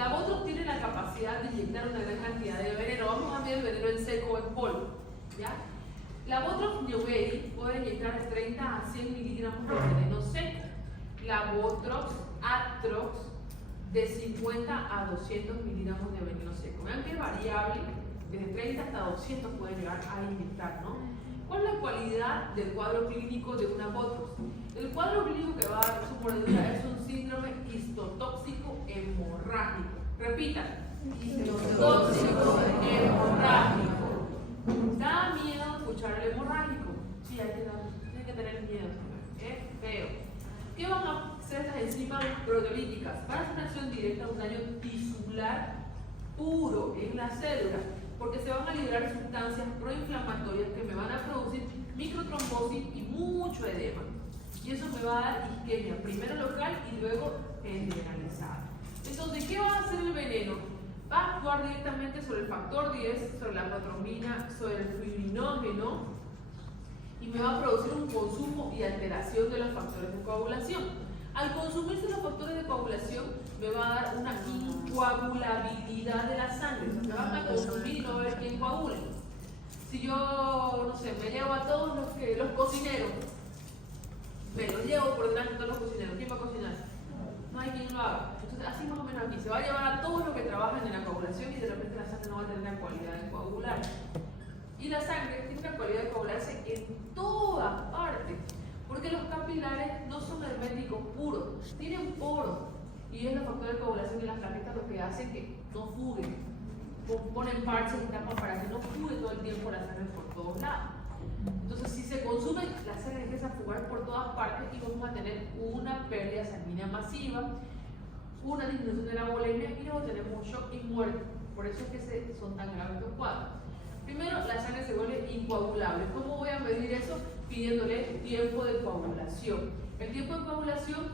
La Botox tiene la capacidad de inyectar una gran cantidad de veneno. Vamos a ver el veneno en seco o en polvo, ¿ya? La Botox Newbery puede inyectar de 30 a 100 miligramos de veneno seco. La Botox Atrox de 50 a 200 miligramos de veneno seco. Vean que es variable, desde 30 hasta 200 puede llegar a inyectar, ¿no? ¿Cuál es la cualidad del cuadro clínico de una Botox? El cuadro clínico que va a dar su mordedura es un síndrome histotóxico hemorrágico. Repitan. Histotóxico hemorrágico. ¿Da miedo escuchar el hemorrágico? Sí, hay que tener miedo. Es feo. ¿Qué van a hacer estas enzimas proteolíticas? Van a hacer una acción directa a un daño tisular puro en la célula, porque se van a liberar sustancias proinflamatorias que me van a producir microtrombosis y mucho edema. Y eso me va a dar isquemia, primero local y luego generalizada. Entonces, ¿qué va a hacer el veneno? Va a actuar directamente sobre el factor 10, sobre la protrombina, sobre el fibrinógeno, y me va a producir un consumo y alteración de los factores de coagulación. Al consumirse los factores de coagulación, me va a dar una incoagulabilidad de la sangre. O sea, me van a consumir y no va a haber quién coagule. Si yo, no sé, me llevo a todos los cocineros, me los llevo por delante de todos los cocineros, ¿quién va a cocinar? No hay quien lo haga. Entonces, así más o menos aquí, se va a llevar a todos los que trabajan en la coagulación y de repente la sangre no va a tener la cualidad de coagular. Y la sangre tiene la cualidad de coagularse en todas partes, porque los capilares no son herméticos puros, tienen poros, y es los factores de coagulación y las plaquetas lo que hacen que no fuguen. Ponen parches y tapas para que no fugue todo el tiempo la sangre por todos lados. Entonces, si se consume, la sangre empieza a fugar por todas partes y vamos a tener una pérdida sanguínea masiva, una disminución de la volemia y luego tenemos shock y muerte. Por eso es que son tan graves los cuadros. Primero, la sangre se vuelve incoagulable. ¿Cómo voy a medir eso? Pidiéndole tiempo de coagulación. El tiempo de coagulación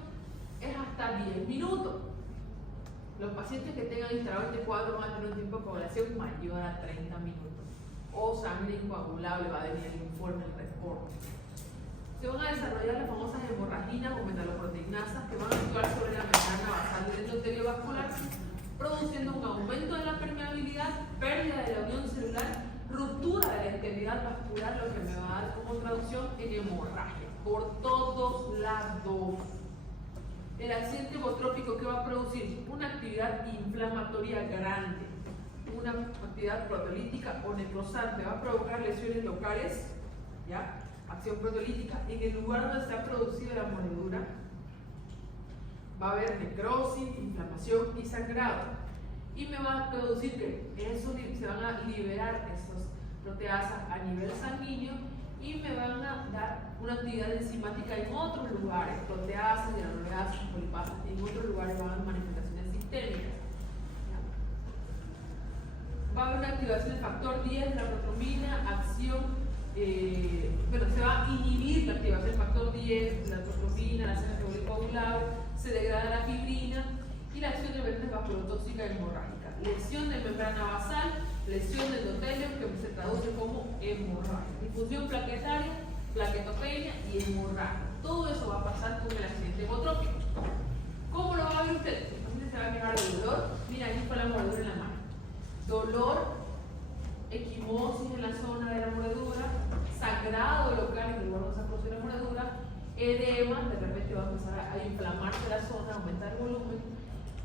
es hasta 10 minutos. Los pacientes que tengan instalado este cuadro van a tener un tiempo de coagulación mayor a 30 minutos. O sangre incoagulable, va a venir el informe, el reporte. Se van a desarrollar las famosas hemorraginas o metaloproteinasas que van a actuar sobre la membrana basal del endotelio vascular, produciendo un aumento de la permeabilidad, pérdida de la unión celular, ruptura de la integridad vascular, lo que me va a dar como traducción en hemorragia por todos lados. El accidente hemotrópico que va a producir una actividad inflamatoria grande, una actividad proteolítica o necrosante, va a provocar lesiones locales, ¿ya? Acción proteolítica en el lugar donde se ha producido la mordedura. Va a haber necrosis, inflamación y sangrado. Y me va a producir que se van a liberar esas proteasas a nivel sanguíneo y me van a dar una actividad enzimática en otros lugares, proteasas, granuloasas, polipasas, y en otros lugares van a haber manifestaciones sistémicas. Va a haber una activación del factor 10, la protrombina, acción, se va a inhibir la activación del factor 10, la protrombina, la sangre coagulable, se degrada la fibrina y la acción de veneno vasculotóxica hemorrágica. Lesión de membrana basal, lesión de endotelio que se traduce como hemorragia. Difusión plaquetaria, plaquetopenia y hemorragia. Todo eso va a pasar con el accidente hemotrópico. ¿Cómo lo va a ver usted? Entonces se va a quejar de dolor. Mira, ahí fue la mordedura en la mano. Dolor, equimosis en la zona de la mordedura, sangrado local en el lugar donde se produce la mordedura, edema, de repente va a empezar a inflamarse la zona, aumentar el volumen,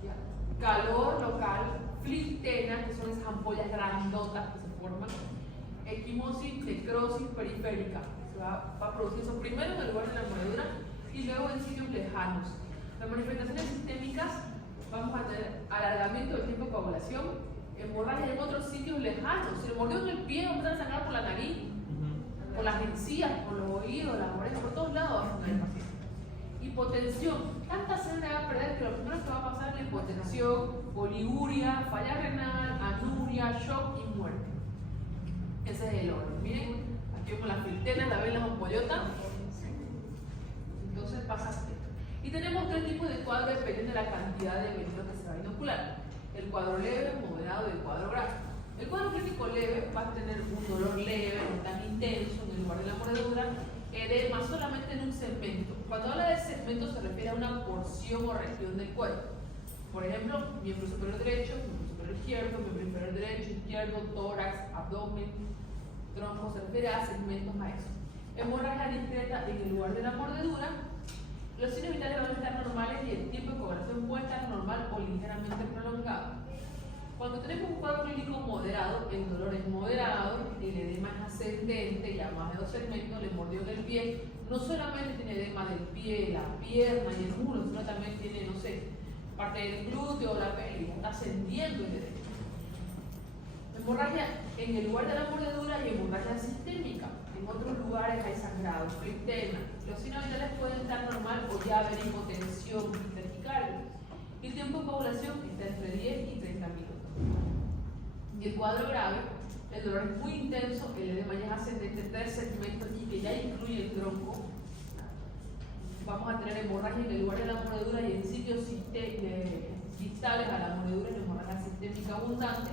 ¿ya? Calor local, flictena, que son esas ampollas grandotas que se forman, equimosis, necrosis periférica, se va a producir eso primero en el lugar de la mordedura y luego en sitios lejanos. Las manifestaciones sistémicas, vamos a tener alargamiento del tiempo de coagulación, hemorragia en otros sitios lejanos. Si le mordió en el pie, vamos a sangrar por la nariz, por las encías, por los oídos, las orejas, por todos lados va a sangrar el paciente. Hipotensión. Tanta sangre va a perder que lo primero que va a pasar es hipotensión, oliguria, falla renal, anuria, shock y muerte. Ese es el orden. Miren, aquí con las filtenas, la ven las ampollotas. Entonces pasa esto. Y tenemos tres tipos de cuadros dependiendo de la cantidad de veneno que se va a inocular. El cuadro leve, moderado y el cuadro grave. El cuadro clínico leve va a tener un dolor leve, no tan intenso en el lugar de la mordedura, edema solamente en un segmento. Cuando habla de segmento se refiere a una porción o región del cuerpo. Por ejemplo, miembro superior derecho, miembro superior izquierdo, miembro inferior derecho, izquierdo, tórax, abdomen, tronco, se refiere a segmentos a eso. Hemorragia discreta en el lugar de la mordedura. Los signos vitales van a estar normales y el tiempo de coagulación puede estar normal o ligeramente prolongado. Cuando tenemos un cuadro clínico moderado, el dolor es moderado, el edema es ascendente, ya más de 2 segmentos, le mordió en el pie, no solamente tiene edema del pie, la pierna y el muslo, sino también tiene, no sé, parte del glúteo o la pelvis, está ascendiendo el edema. Hemorragia en el lugar de la mordedura y hemorragia sistémica. En otros lugares hay sangrado, fritema. Los signos vitales pueden estar normal o ya haber hipotensión vertical. Y el tiempo de coagulación está entre 10 y 30 minutos. Y el cuadro grave, el dolor es muy intenso, el edema ya es ascendente, 3 segmentos y que ya incluye el tronco. Vamos a tener hemorragia en el lugar de la mordedura y en sitios distales a la mordedura, en hemorragia sistémica abundante,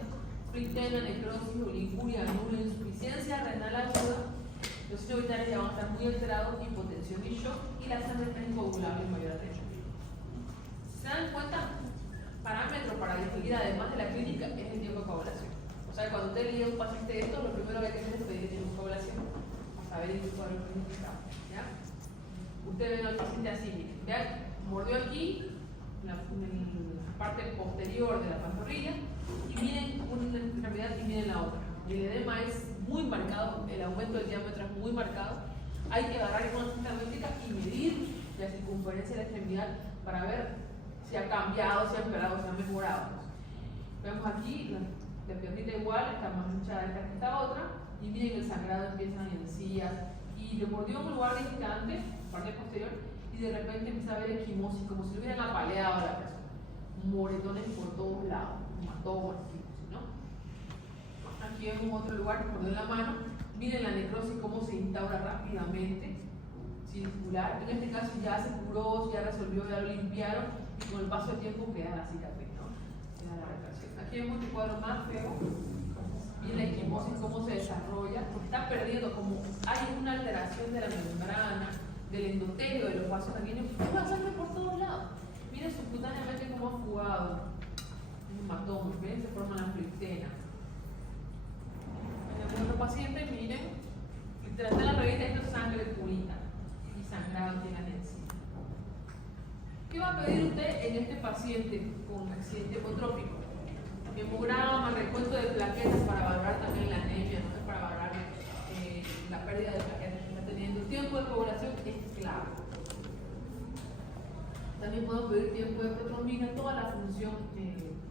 fritema, necrosis, oligoria, nula, insuficiencia renal aguda. Los signos vitales ya van a estar muy alterados, hipotensión y shock, y la sangre está incoagulable en mayor de 8 minutos. ¿Se dan cuenta? Parámetro para distinguir además de la clínica es el tiempo de coagulación. O sea, cuando usted lee un paciente esto, lo primero que hay que hacer es pedir el tiempo de coagulación para saber en qué cuadro clínico está. ¿Ya? Usted ve al paciente así, miren, vean, mordió aquí, en la parte posterior de la pantorrilla, y miren una extremidad y miren la otra. El edema es muy marcado, el aumento del diámetro es muy marcado. Hay que agarrar con una cinta métrica y medir la circunferencia de la extremidad para ver si ha cambiado, si ha empeorado, si ha mejorado. Vemos aquí, la piernita igual, está más hinchada esta que esta otra, y miren el sangrado empieza en encías, y le mordió en un lugar distante, parte posterior, y de repente empieza a ver equimosis, como si le hubieran apaleado a la persona. Moretones por todos lados, hematomas, ¿no? Aquí vemos otro lugar que mordió en la mano, miren la necrosis cómo se instaura rápidamente, circular, en este caso ya se curó, ya resolvió, ya lo limpiaron, y con el paso del tiempo queda la cicatriz, ¿no? Queda la retracción. Aquí vemos un cuadro más feo, y la equimosis cómo se desarrolla, porque está perdiendo, como hay una alteración de la membrana, del endotelio, de los vasos sanguíneos, es la sangre por todos lados. Miren subcutáneamente cómo ha jugado, un hematoma, miren se forma la flictena. En otro paciente, miren, literalmente la revista, esto es sangre purita y sangrado tiene encima. ¿Qué va a pedir usted en este paciente con accidente hipotrópico? Hemograma, recuento de plaquetas para valorar también la anemia, ¿no? Para valorar la pérdida de plaquetas que está teniendo. El tiempo de coagulación es clave. También podemos pedir tiempo de protromina, toda la función,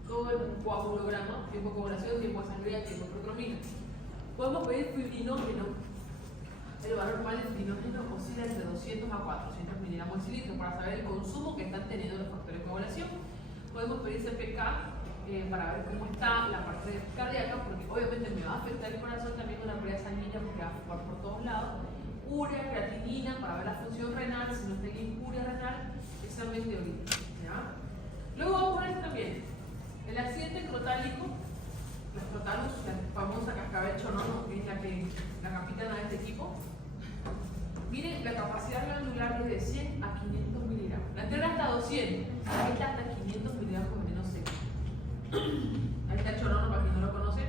todo el coagulograma, tiempo de coagulación, tiempo de sangría, tiempo de protromina. Podemos pedir fibrinógeno. El valor normal del fibrinógeno oscila entre 200 a 400 miligramos de litro para saber el consumo que están teniendo los factores de coagulación. Podemos pedir CPK para ver cómo está la parte cardíaca, porque obviamente me va a afectar el corazón también con la pérdida sanguínea porque va a jugar por todos lados. Urea, creatinina para ver la función renal, si no está en urea renal, examen de orina. ¿Ya? Luego vamos a ver también el accidente crotálico, la crotalus, la famosa cascabel chonono, que es la capitana de este equipo. Miren la capacidad glandular es de 100 a 500 miligramos. La anterior hasta 200, esta hasta 500 miligramos de veneno seco. Ahí está el chorono para quien no lo conoce.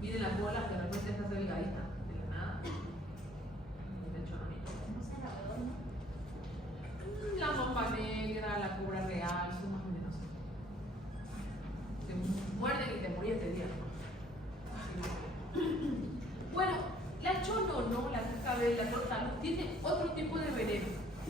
Miren las bolas, de repente está delgadita, de la nada. Miren el choronito. ¿Cómo se la redonda? La mamba negra, la cobra real, son más venenosas. Te muerden y te morí este día. Bueno, la chonono, la cascabel, la crotalus, tiene otro tipo de veneno.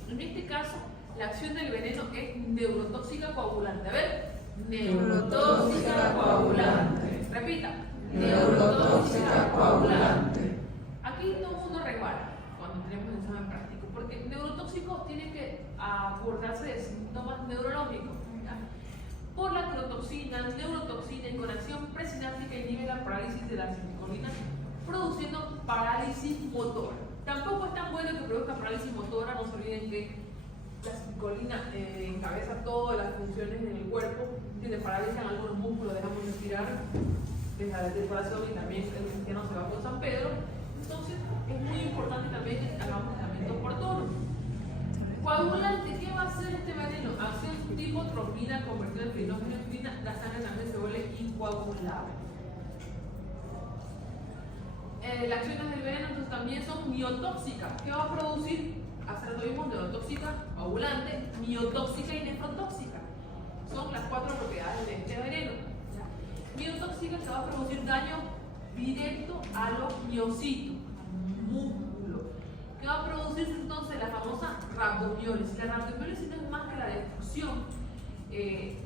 En este caso, la acción del veneno es neurotóxica coagulante. A ver. Neurotóxica coagulante. Repita. Neurotóxica coagulante. Aquí todo el mundo resbala cuando tenemos un examen práctico, porque neurotóxico tiene que abordarse de síntomas neurológicos. ¿Ya? Por la crotoxina, neurotoxina y con acción presináptica inhibe la parálisis de la acetilcolina, produciendo parálisis motora. Tampoco es tan bueno que produzca parálisis motora, no se olviden que la acetilcolina encabeza todas las funciones en el cuerpo, si se paralizan algunos músculos, dejamos de respirar, deja de circulación y también el cristiano se va con San Pedro. Entonces es muy importante también que hagamos tratamiento oportuno. Coagulante, ¿qué va a hacer este veneno? Acción tipo tropina convertida en fibrinógeno coagulable. Las acciones del veneno entonces, también son miotóxicas. ¿Qué va a producir? Hacer lo mismo, neurotóxica, coagulante, miotóxica y nefrotóxica. Son las 4 propiedades de este veneno. Miotóxica, que va a producir daño directo a los miocitos, al músculo. ¿Qué va a producir entonces? La famosa rhabdomiólisis. La rhabdomiólisis no es más que la destrucción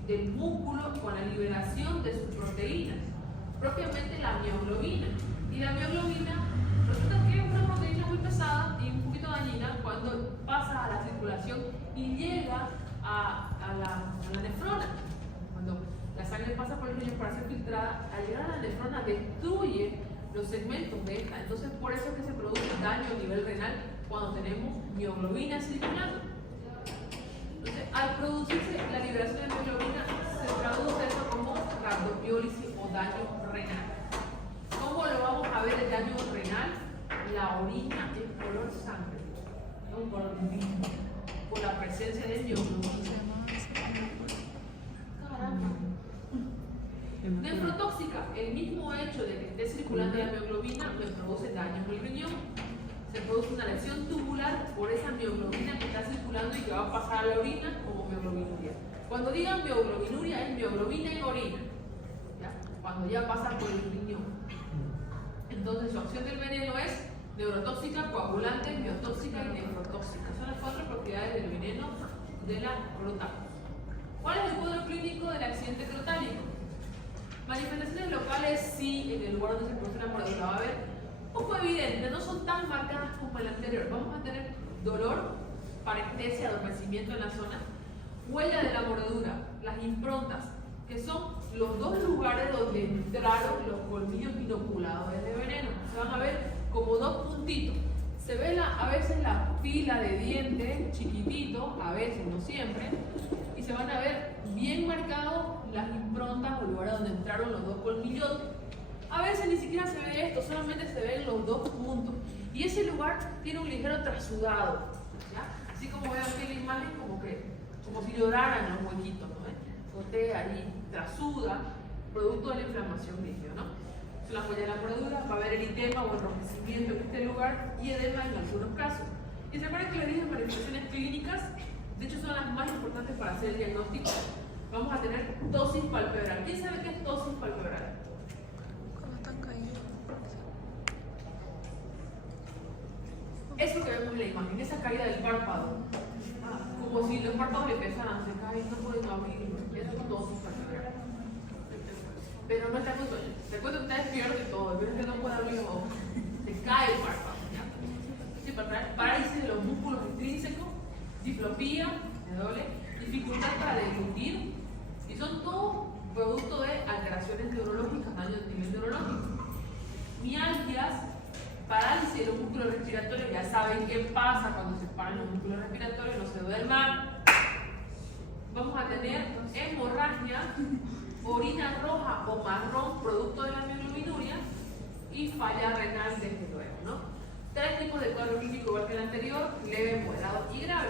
del músculo con la liberación de sus proteínas, propiamente la mioglobina. Y la mioglobina resulta que es una proteína muy pesada y un poquito dañina cuando pasa a la circulación y llega a la nefrona. Cuando la sangre pasa por el riñón para ser filtrada, al llegar a la nefrona destruye los segmentos de esta. Entonces por eso es que se produce daño a nivel renal cuando tenemos mioglobina circulando. Entonces, al producirse la liberación de mioglobina, se traduce eso como rhabdomiólisis o daño renal. ¿Cómo lo vamos a ver el daño renal? La orina es color sangre, no un color vino, por la presencia de mioglobina. Caramba. Nefrotóxica, el mismo hecho de que esté circulando la mioglobina me produce daño en el riñón. Se produce una lesión tubular por esa mioglobina que está circulando y que va a pasar a la orina como mioglobinuria. Cuando digan mioglobinuria es mioglobina en orina, ¿ya? Cuando ya pasa por el riñón. Entonces su acción del veneno es neurotóxica, coagulante, miotóxica y nefrotóxica. Son las 4 propiedades del veneno de la crota. ¿Cuál es el cuadro clínico del accidente crotálico? Manifestaciones locales, sí, en el lugar donde se produce la mordedura va a haber un poco evidente, no son tan marcadas como el anterior. Vamos a tener dolor, parestesia, adormecimiento en la zona, huella de la mordedura, las improntas, que son los 2 lugares donde entraron los colmillos binoculados de veneno. Se van a ver como 2 puntitos. Se ve a veces la fila de dientes chiquititos, a veces, no siempre, y se van a ver bien marcados las improntas o lugares donde entraron los 2 colmillotes. A veces ni siquiera se ve esto, solamente se ven los 2 puntos. Y ese lugar tiene un ligero trasudado, ¿ya? Así como ven aquí en la imagen, como si lloraran los huequitos, ¿no? Gotea ahí, trasuda, producto de la inflamación líquida, ¿no? Es la huella de la mordedura, va a haber eritema o enrojecimiento en este lugar y edema en algunos casos. Y se acuerdan que les dije manifestaciones clínicas, de hecho son las más importantes para hacer el diagnóstico. Vamos a tener tosis palpebral. ¿Quién sabe qué es tosis palpebral? Eso que vemos en la imagen, esa caída del párpado, como si los párpados le pesaran, se caen, no pueden abrir, eso es tosis palpebral. Pero no está con sueño, se cuenta que está despierto y todo, pero es que no puede abrir los ojos, se cae el párpado. Sí, parálisis de los músculos intrínsecos, diplopía, dificultad para deglutir, y son todos producto de alteraciones neurológicas, daño a nivel neurológico. Mialgias, parálisis de los músculos respiratorios, ya saben qué pasa cuando se paran los músculos respiratorios, no se duerman. Vamos a tener hemorragia, orina roja o marrón, producto de la mioglobinuria, y falla renal, desde luego, ¿no? 3 tipos de cuadro clínico igual que el anterior, leve, moderado y grave.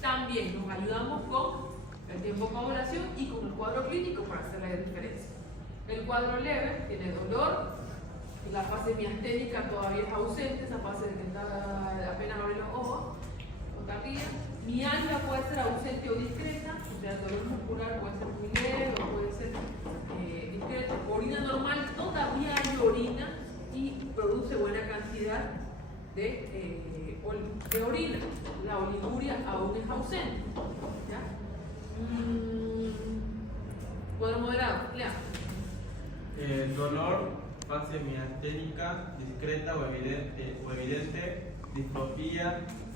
También nos ayudamos con el tiempo de coagulación y con el cuadro clínico para hacer la diferencia. El cuadro leve tiene dolor, la fase miasténica todavía es ausente, esa fase de que está apenas abre los ojos, o tardía. Mialgia puede ser ausente o discreta, o sea, el dolor muscular puede ser muy leve o puede ser discreto. Orina normal, todavía hay orina y produce buena cantidad de orina. La oliguria aún es ausente. ¿Ya? Cuadro moderado, lea. Dolor, fase miasténica, discreta o evidente, diplopía,